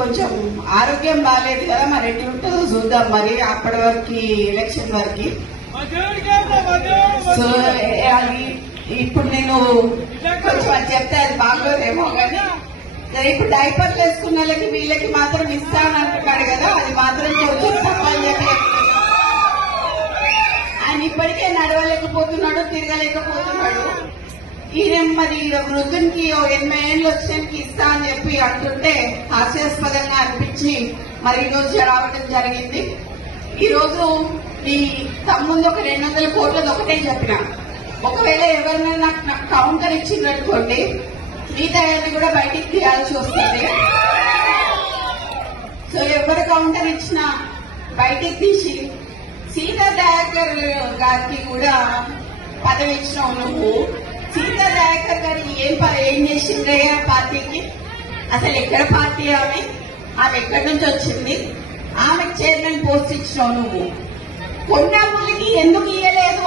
కొంచెం ఆరోగ్యం బాగాలేదు కదా, మరి ఎట్లా ఉంటుందో చూద్దాం. మరి అప్పటి వరకు ఎలక్షన్ వరకు. సో అది ఇప్పుడు నేను కొంచెం అది చెప్తే అది బాగోదేమో కానీ, ఇప్పుడు డైపర్లు వేసుకున్న వాళ్ళకి వీళ్ళకి మాత్రం ఇస్తానంటున్నాడు కదా, అది మాత్రం కొంచెం తప్పని చెప్పి ఆయన ఇప్పటికే నడవలేకపోతున్నాడు, తిరగలేకపోతున్నాడు. ఈయన మరి వృద్ధునికి 80 ఏళ్ళు వచ్చినానికి ఇస్తా అని చెప్పి అంటుంటే హాస్యాస్పదంగా అనిపించి మరి ఈ రోజు రావడం జరిగింది. ఈ రోజు ఈ తమ్ముందు ఒక 200 కోట్లది ఒకటే చెప్పిన, ఒకవేళ ఎవరైనా నాకు కౌంటర్ ఇచ్చిందనుకోండి మిగతా కూడా బయటికి తీయాల్సి వస్తుంది. సో ఎవరు కౌంటర్ ఇచ్చినా బయటికి తీసి సీతా దయాకర్ గారికి కూడా పదవి ఇచ్చినావు నువ్వు. సీతా దయాకర్ గారు ఏం చేసిండ్రయ్యా పార్టీకి? అసలు ఎక్కడ పార్టీ ఆమె ఎక్కడి నుంచి వచ్చింది? ఆమెకు చైర్మన్ పోస్ట్ ఇచ్చినావు నువ్వు. కొన్నాళ్ళకి ఎందుకు ఇయ్యలేదు